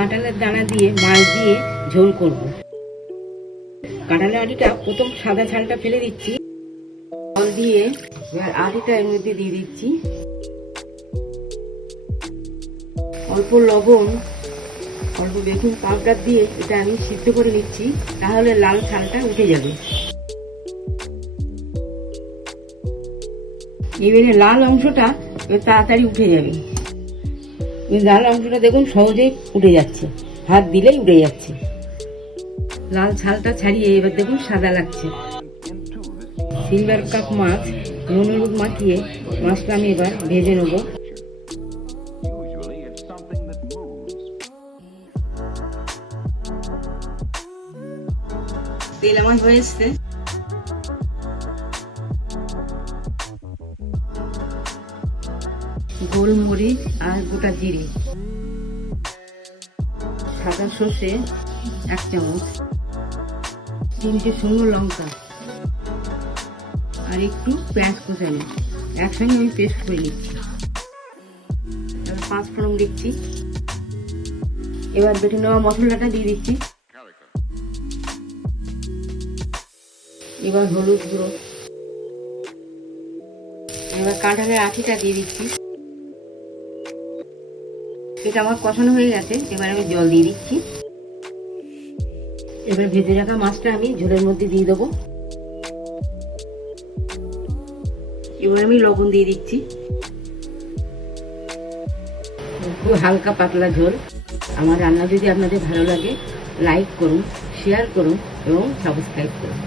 কাঁঠালের দানা দিয়ে মাছ দিয়ে ঝোল করব। কাঁঠালের আটিটা প্রথম সাদা ছালটা ফেলে দিচ্ছি, জল দিয়ে এবার আটিটা এর মধ্যে দিয়ে দিচ্ছি, অল্প লবণ, অল্প বেকিং পাউডার দিয়ে এটা আমি সিদ্ধ করে নিচ্ছি, তাহলে লাল ছালটা উঠে যাবে। এবারে লাল অংশটা তাড়াতাড়ি উঠে যাবে। লাল অংশটা দেখুন সহজেই উঠে যাচ্ছে, হাত দিলেই উঠে যাচ্ছে। লাল ছালটা ছাড়িয়ে এবার দেখুন সাদা লাগছে। সিলভার কাপ মাছ নুন হলুদ মাখিয়ে মাছটা আমি এবার ভেজে নেব। তেল আমার হয়ে এসছে, গোলমরিচ আর গোটা জিরে, সাদা সর্ষে 1 চামচ, 3টে শুকনো লঙ্কা আর একটু পেঁয়াজ কুচানো একসঙ্গে আমি পেস্ট করে নিচ্ছি। এবার 5 ফোড়ন দিচ্ছি, এবার বেটে নেওয়া মশলাটা দিয়ে দিচ্ছি, এবার হলুদ গুঁড়ো, এবার কাঁঠালের আটিটা দিয়ে দিচ্ছি। এটা আমার কষানো হয়ে গেছে, এবার আমি জল দিয়ে দিচ্ছি। এবার ভেজে রাখা মাছটা আমি ঝোলের মধ্যে দিয়ে দেবো। এবার আমি লবণ দিয়ে দিচ্ছি, খুব হালকা পাতলা ঝোল। আমার রান্না যদি আপনাদের ভালো লাগে লাইক করুন, শেয়ার করুন এবং সাবস্ক্রাইব করুন।